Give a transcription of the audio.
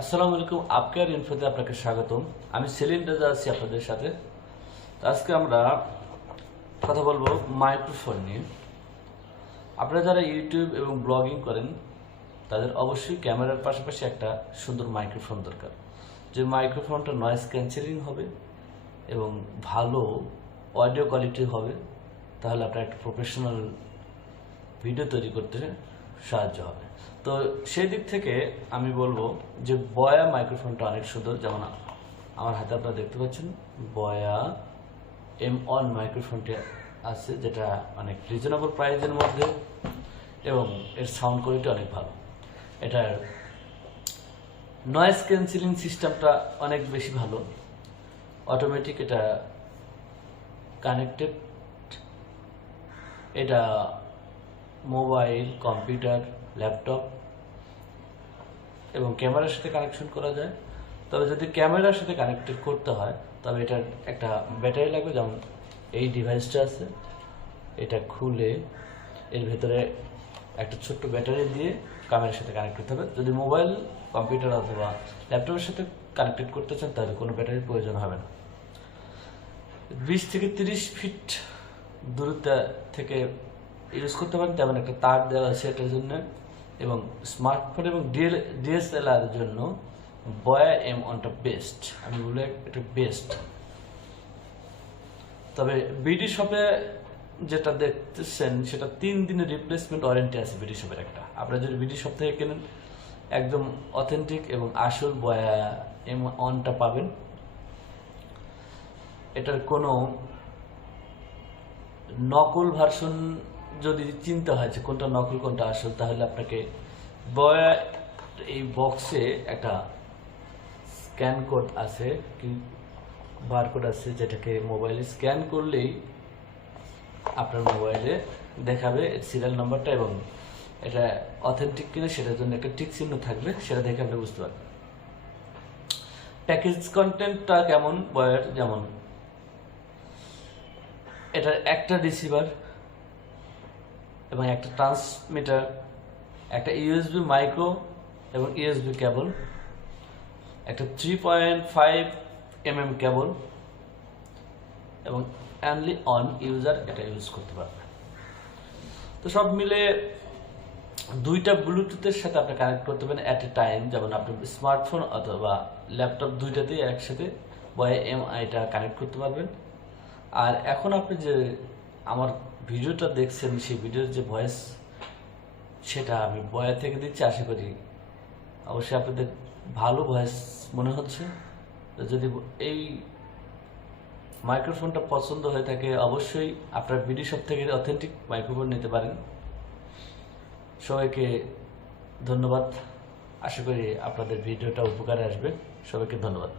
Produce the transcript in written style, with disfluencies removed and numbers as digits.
আসসালামু আলাইকুম। আপকের ইনফোতে আপনাকে স্বাগতম। আমি সেলিম রাজা আছি আপনাদের সাথে। তো আজকে আমরা কথা বলবো মাইক্রোফোন নিয়ে। আপনারা যারা ইউটিউব এবং ব্লগিং করেন তাদের অবশ্যই ক্যামেরার পাশাপাশি একটা সুন্দর মাইক্রোফোন দরকার, যে মাইক্রোফোনটা নয়েজ ক্যান্সেলিং হবে এবং ভালো অডিও কোয়ালিটি হবে। তাহলে আপনার একটা প্রফেশনাল ভিডিও তৈরি করতে সাহায্য হবে। তো সেই দিক থেকে আমি বলবো যে বয়া মাইক্রোফোনটা অনেক সুন্দর। যেমন আমার হাতে আপনারা দেখতে পাচ্ছেন বয়া M1 মাইক্রোফোনটি আছে, যেটা অনেক রিজনেবল প্রাইসের মধ্যে এবং এর সাউন্ড কোয়ালিটি অনেক ভালো। এটার নয়েজ ক্যান্সেলিং সিস্টেমটা অনেক বেশি ভালো, অটোমেটিক, এটা কানেক্টেড, এটা মোবাইল, কম্পিউটার, ল্যাপটপ এবং ক্যামেরার সাথে কানেকশন করা যায়। তবে যদি ক্যামেরার সাথে কানেক্টেড করতে হয় তবে এটার একটা ব্যাটারি লাগবে। যেমন এই ডিভাইসটা আছে, এটা খুলে এর ভেতরে একটা ছোট্ট ব্যাটারি দিয়ে ক্যামেরার সাথে কানেক্ট করতে হবে। যদি মোবাইল, কম্পিউটার অথবা ল্যাপটপের সাথে কানেক্টেড করতে চান তাহলে কোনো ব্যাটারির প্রয়োজন হবে না। 20 থেকে 30 ফিট দূরত্ব থেকে ইউজ করতে পারেন, তেমন একটা তার দেওয়া আছে এটার জন্য। এবং স্মার্টফোন এবং DSLR এর জন্য বয়া M1টা বেস্ট, আমি বলি এটা বেস্ট। তবে বিডি শপে যেটা দেখতেছেন সেটা 3 দিনের রিপ্লেসমেন্ট ওয়ারেন্টি আছে বিডি শপের একটা। আপনারা যদি বিডি শপ থেকে কেনেন একদম অথেন্টিক এবং আসল বয়া M1টা পাবেন। এটার কোনো নকল ভার্সন যদি চিনতে হয় যে কোনটা নকল কোনটা আসল, তাহলে আপনাকে বয়া এই বক্সে একটা স্ক্যান কোড আছে, কি বারকোড আছে, যেটাকে মোবাইলে স্ক্যান করলেই আপনার মোবাইলে দেখাবে সিরিয়াল নাম্বারটা এবং এটা অথেন্টিক কিনা সেটার জন্য একটা টিক চিহ্ন থাকবে, সেটা দেখে আপনি বুঝতে পারবেন। প্যাকেজ কন্টেন্টটা কেমন বয়ার, যেমন এটার একটা রিসিভার এবং একটা ট্রান্সমিটার, একটা ইউএসবি মাইক্রো এবং ইউএসবি কেবল, একটা 3.5 mm কেবল এবং অনলি অন ইউজার এটা ইউজ করতে পারবে। তো সব মিলে 2টা ব্লুটুথের সাথে আপনি কানেক্ট করতে পারেন অ্যাট এ টাইম। যেমন আপনি স্মার্টফোন অথবা ল্যাপটপ দুইটাতেই একসাথে বয়া M1টা কানেক্ট করতে পারবেন। আর এখন আপনি যে আমার ভিডিওটা দেখছেন সেই ভিডিওর যে ভয়েস সেটা আমি বয়া থেকে দিচ্ছি। আশা করি অবশ্যই আপনাদের ভালো ভয়েস মনে হচ্ছে। যদি এই মাইক্রোফোনটা পছন্দ হয়ে থাকে অবশ্যই আপনার বিডি শপ থেকে অথেন্টিক মাইক্রোফোন নিতে পারেন। সবাইকে ধন্যবাদ। আশা করি আপনাদের ভিডিওটা উপকারে আসবে। সবাইকে ধন্যবাদ।